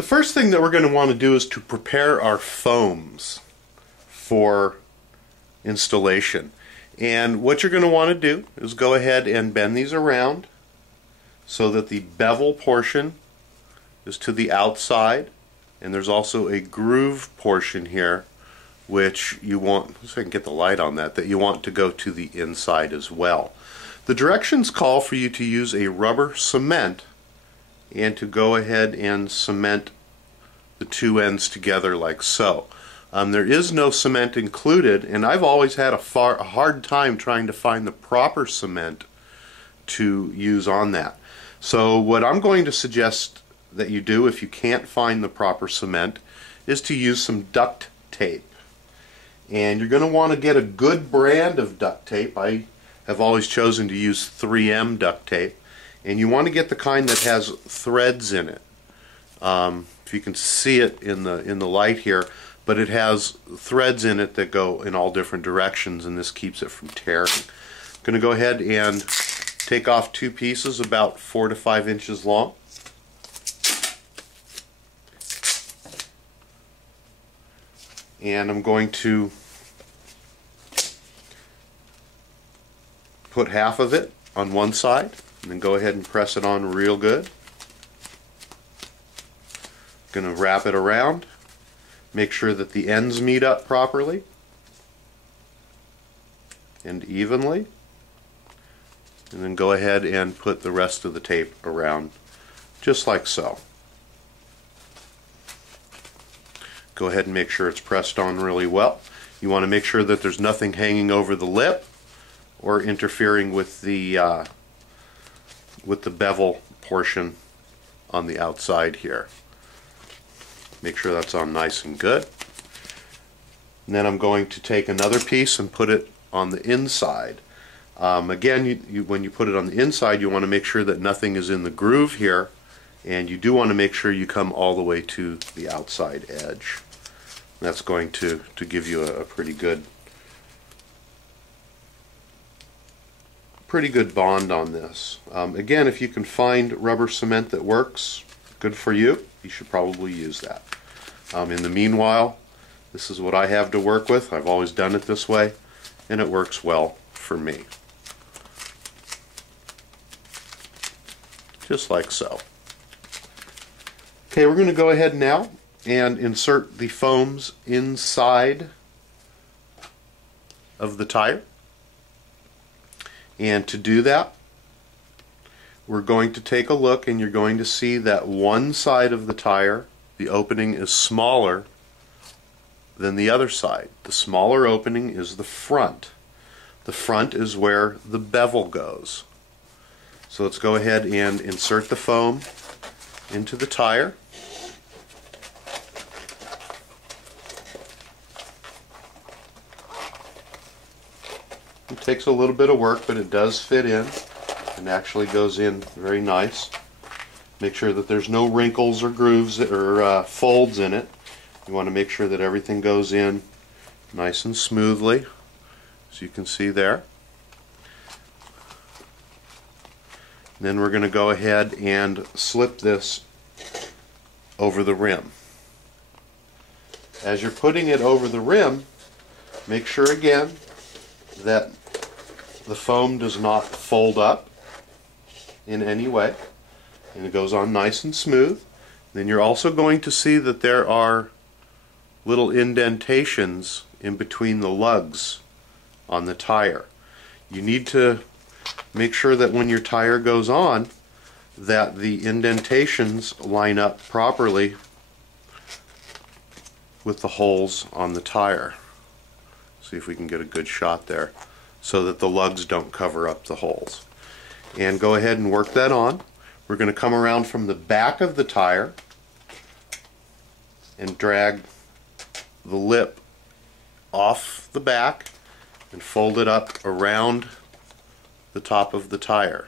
The first thing that we're going to want to do is to prepare our foams for installation. And what you're going to want to do is go ahead and bend these around so that the bevel portion is to the outside, and there's also a groove portion here which you want, so I can get the light on that you want to go to the inside as well. The directions call for you to use a rubber cement and to go ahead and cement the two ends together like so. There is no cement included, and I've always had a hard time trying to find the proper cement to use on that. So what I'm going to suggest that you do if you can't find the proper cement is to use some duct tape. And you're going to want to get a good brand of duct tape. I have always chosen to use 3M duct tape, and you want to get the kind that has threads in it. If you can see it in the light here, but it has threads in it that go in all different directions, and this keeps it from tearing. I'm going to go ahead and take off two pieces about 4 to 5 inches long. And I'm going to put half of it on one side and then go ahead and press it on real good. Going to wrap it around, make sure that the ends meet up properly and evenly, and then go ahead and put the rest of the tape around just like so. Go ahead and make sure it's pressed on really well. You want to make sure that there's nothing hanging over the lip or interfering with the bevel portion on the outside here. Make sure that's on nice and good. And then I'm going to take another piece and put it on the inside. Again, when you put it on the inside, you want to make sure that nothing is in the groove here, and you do want to make sure you come all the way to the outside edge. That's going to give you a pretty good bond on this. Again, if you can find rubber cement that works, good for you. You should probably use that. In the meanwhile, this is what I have to work with. I've always done it this way, and it works well for me. Just like so. Okay, we're going to go ahead now and insert the foams inside of the tire. And to do that, we're going to take a look, and you're going to see that one side of the tire, the opening is smaller than the other side. The smaller opening is the front. The front is where the bevel goes. So let's go ahead and insert the foam into the tire. It takes a little bit of work, but it does fit in and actually goes in very nice. Make sure that there's no wrinkles or grooves or folds in it. You want to make sure that everything goes in nice and smoothly, as you can see there. And then we're going to go ahead and slip this over the rim. As you're putting it over the rim, make sure again that the foam does not fold up in any way, and it goes on nice and smooth. Then you're also going to see that there are little indentations in between the lugs on the tire. You need to make sure that when your tire goes on, that the indentations line up properly with the holes on the tire. See if we can get a good shot there so that the lugs don't cover up the holes. And go ahead and work that on. We're going to come around from the back of the tire and drag the lip off the back and fold it up around the top of the tire.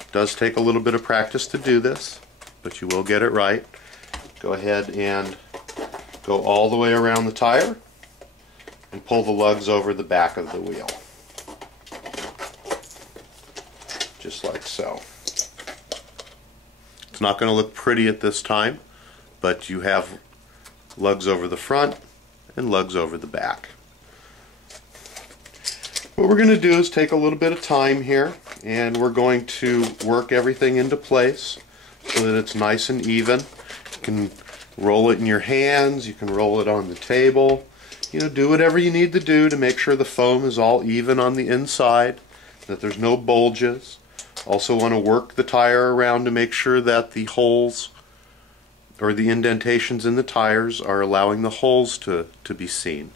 It does take a little bit of practice to do this, but you will get it right. Go ahead and go all the way around the tire and pull the lugs over the back of the wheel. Just like so. It's not going to look pretty at this time, but you have lugs over the front and lugs over the back. What we're going to do is take a little bit of time here, and we're going to work everything into place so that it's nice and even. You can roll it in your hands, you can roll it on the table, do whatever you need to do to make sure the foam is all even on the inside, that there's no bulges. Also want to work the tire around to make sure that the holes or the indentations in the tires are allowing the holes to be seen.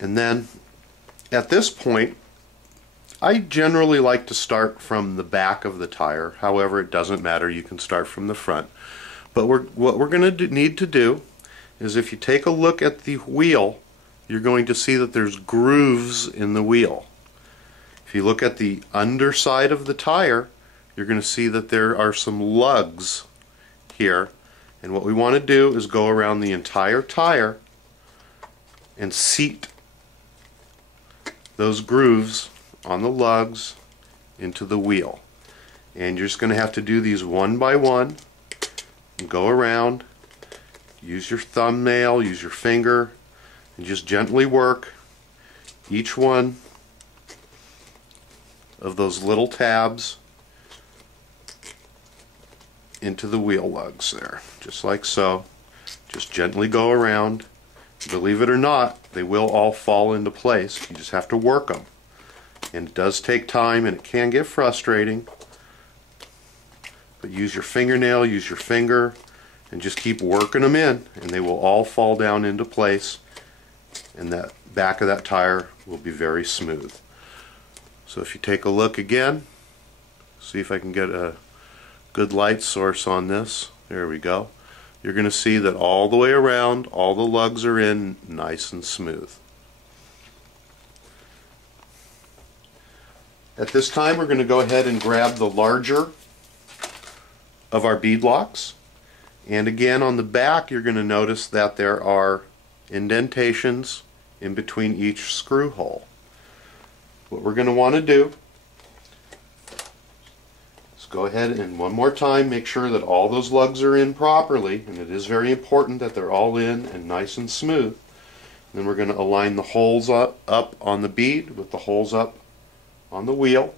And then at this point, I generally like to start from the back of the tire. However, it doesn't matter, you can start from the front. But what we're going to need to do is, if you take a look at the wheel, you're going to see that there's grooves in the wheel. If you look at the underside of the tire, you're going to see that there are some lugs here. And what we want to do is go around the entire tire and seat those grooves on the lugs into the wheel. And you're just going to have to do these one by one and go around. Use your thumbnail, use your finger, and just gently work each one of those little tabs into the wheel lugs there, just like so. Just gently go around. Believe it or not, they will all fall into place. You just have to work them. And it does take time, and it can get frustrating. But use your fingernail, use your finger, and just keep working them in, and they will all fall down into place, and that back of that tire will be very smooth. So if you take a look again, see if I can get a good light source on this. There we go. You're going to see that all the way around, all the lugs are in nice and smooth. At this time, we're going to go ahead and grab the larger of our bead locks. And again, on the back, you're going to notice that there are indentations in between each screw hole. What we're going to want to do is go ahead and one more time make sure that all those lugs are in properly, and it is very important that they're all in and nice and smooth. And then we're going to align the holes up on the bead with the holes up on the wheel.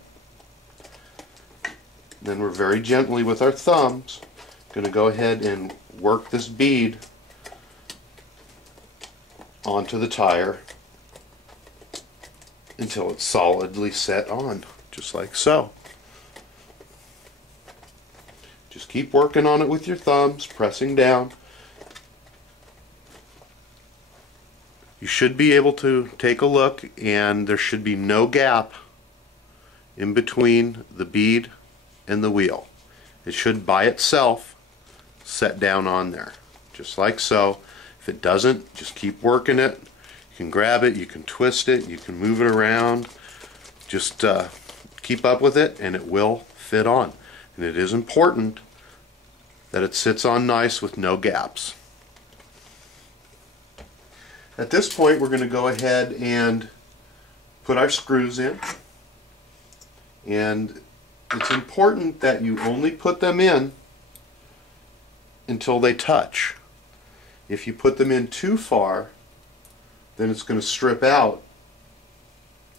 Then we're very gently with our thumbs going to go ahead and work this bead onto the tire until it's solidly set on, just like so. Just keep working on it with your thumbs, pressing down. You should be able to take a look, and there should be no gap in between the bead and the wheel. It should by itself set down on there, just like so. If it doesn't, just keep working it. You can grab it, you can twist it, you can move it around. Just keep up with it, and it will fit on. And it is important that it sits on nice with no gaps. At this point, we're going to go ahead and put our screws in. And it's important that you only put them in until they touch. If you put them in too far, then it's going to strip out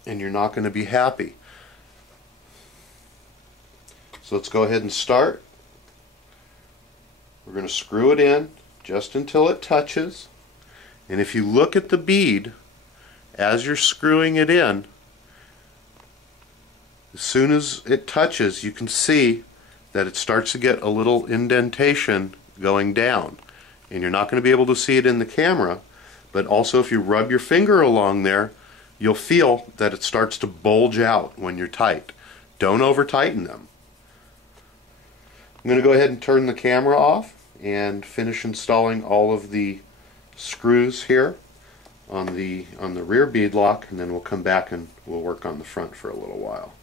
and you're not going to be happy. So let's go ahead and start. We're going to screw it in just until it touches. And if you look at the bead as you're screwing it in, as soon as it touches, you can see that it starts to get a little indentation going down. And you're not going to be able to see it in the camera, but also if you rub your finger along there, you'll feel that it starts to bulge out when you're tight. Don't over tighten them. I'm going to go ahead and turn the camera off and finish installing all of the screws here on the rear bead lock, and then we'll come back and we'll work on the front for a little while.